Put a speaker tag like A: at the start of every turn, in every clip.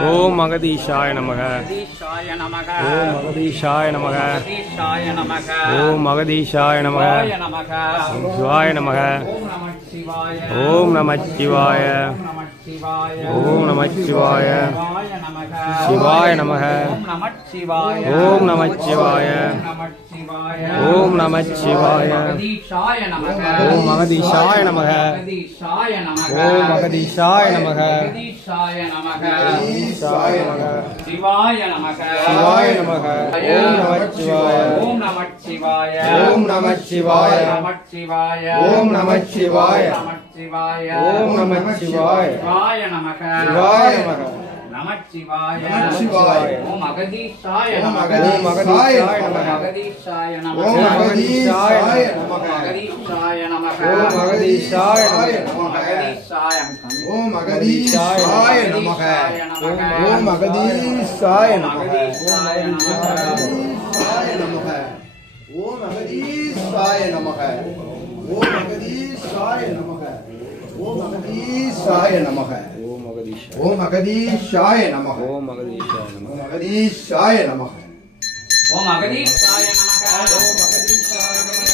A: ஓம் மகதீஷாய நமக. ஓம் மகதீஷாய நமக. ஓம் மகதீஷாய நமக.
B: சிவாய நமக.
A: சிவாய நமக.
B: ஓம் நம சிவாய
A: ஓம் நம சிவாய
B: ஓம் நம சிவாய
A: நமக. ஓம் நம சிவாய
B: ஓம் நம சிவாய
A: ஓம்
B: மகதீஷாய நமக.
A: ஓம் மகதீஷாய நமக.
B: சிவாய நமக.
A: சிவாய நமக. ஓம் நம சிவாய
B: ஓம் நம சிவாய
A: ஓம் நம சிவாய ஓம் நம சிவாய
B: நம சிவாய
A: ஓம் நம சிவாய
B: சிவாய நமக.
A: சிவாய நமக.
C: नमः
B: साय नमः
C: शिवाय
B: ओम
C: अगदीशाय नमः
B: ओम अगदीशाय
C: नमः नमः ओम
B: अगदीशाय नमः
A: अगदीशाय नमः ओम
B: अगदीशाय नमः
C: अगदीशाय ओम अगदीशाय नमः ओम अगदीशाय
B: नमः नमः
C: ओम अगदीशाय नमः ओम अगदीशाय नमः ओम नमः ஓம் அகதீஷாய நமக
A: ஓம் மகதீஷாய
C: ஓம் அகதீஷாய நமக
A: ஓம் மகதீஷாய நமக
C: ஓம் அகதீஷாய நமக
B: ஓம் அகதீஷாய நமக
C: ஓம் அகதீஷாய நமக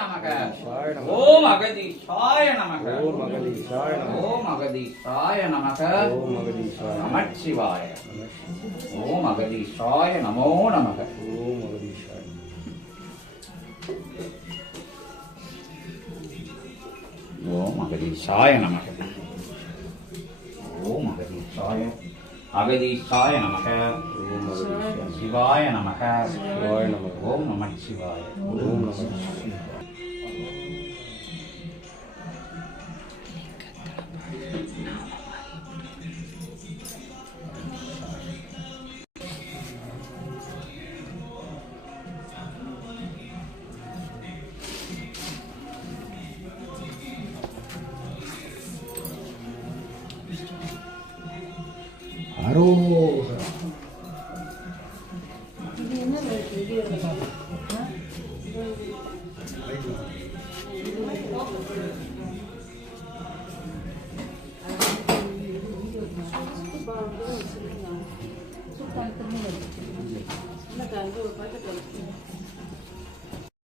C: நமக ஓம் அகதீஷாய நமக ஓம் அகதீஷாய அகதீஷாய நமக ஓம் அகதீஷாய நமக ஓம் அகதீஷாய சிவாய ஓம்
D: நம
A: சிவாய